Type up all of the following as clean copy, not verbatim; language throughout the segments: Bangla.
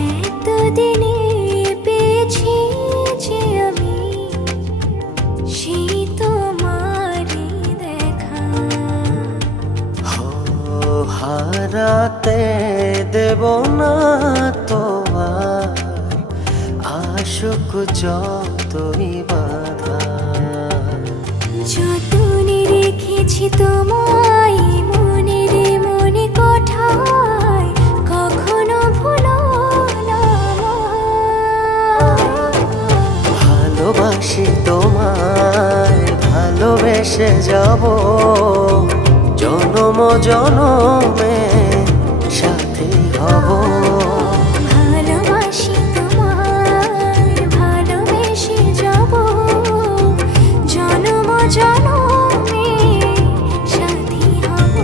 এতদিনে পেয়েছি যে আমি সেই তোমারই দেখা। হারাতে দেব না তোমার আশুক যতই বাধা। যতনে রেখেছি তোমায় মনের মনে কোঠায়, কখনো ভুলো না আমায়। ভালোবাসি তোমায়, ভালোবেসে যাব জনম জনমে সাথী হব। ভালোবাসি তোমায়, ভালোবেসে যাব জনম জনমে সাথী হব।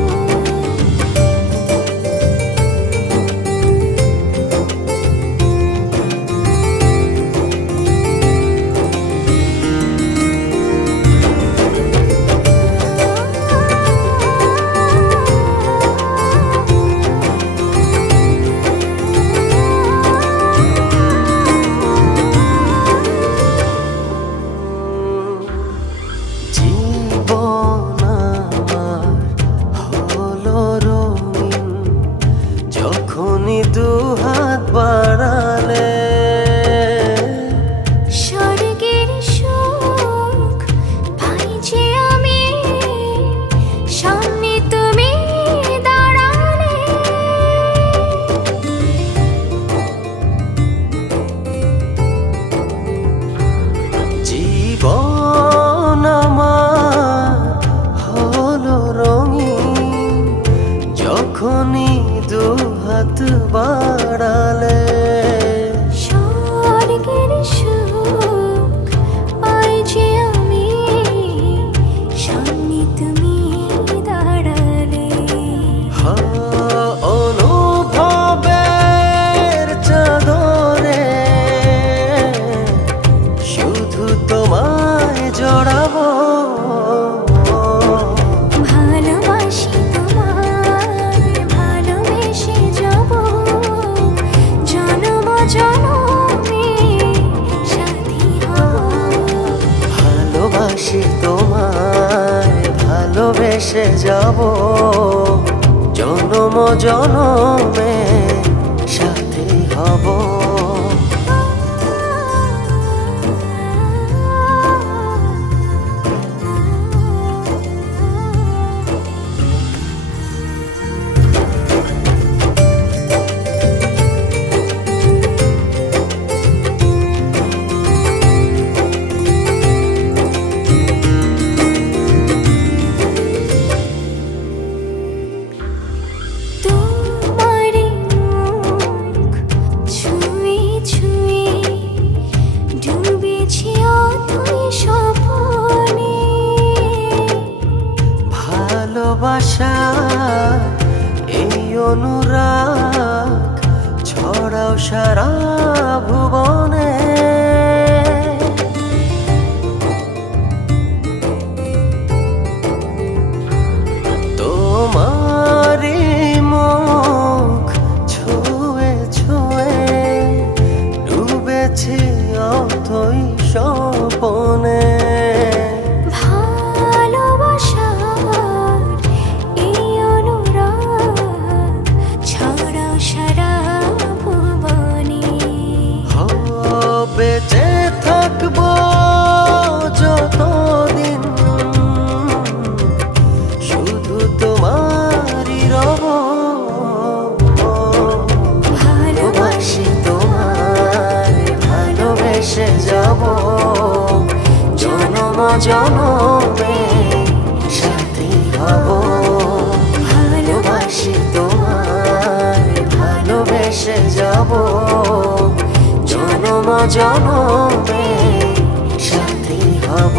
জীবন আমার হলো রঙিন যখনই দুহাত বাড়ালে। স্বর্গের সুখ পাই যে আমি সামনে তুমি দাঁড়ালে। জীবন আমার হলো রঙিন যখনই দুহাত বাড়ালে। স্বর্গের সুখ পাই যে আমি সামনে তুমি দাঁড়ালে। অনুভবের চাদরে শুধু তোমায় জড়াবো। ভালোবাসি তোমায়, ভালোবেসে যাব জনম জনমে সাথী হব। ভালোবাসি তোমায়, ভালোবেসে যাব জনম জনমে সাথী হব। তোমার মুখ ছুঁয়ে ছুঁয়ে ডুবেছি অথই স্বপ্নে। ভালোবাসা এই অনুরাগ ছড়াও সারা ভুবনে। তোমারই মুখ ছুঁয়ে ছুঁয়ে ডুবেছি অথই স্বপনে। ভালোবাসার এই অনুরাগ ছড়াও সারা ভুবনে। বেঁচে থাকবো যতদিন শুধু তোমারই রব। ভালোবাসি তোমায়, ভালোবেসে যাব জনম জনমে সাথী হব। ভালোবাসি তোমায়, ভালোবেসে যাব জনম জনমে সাথী হব।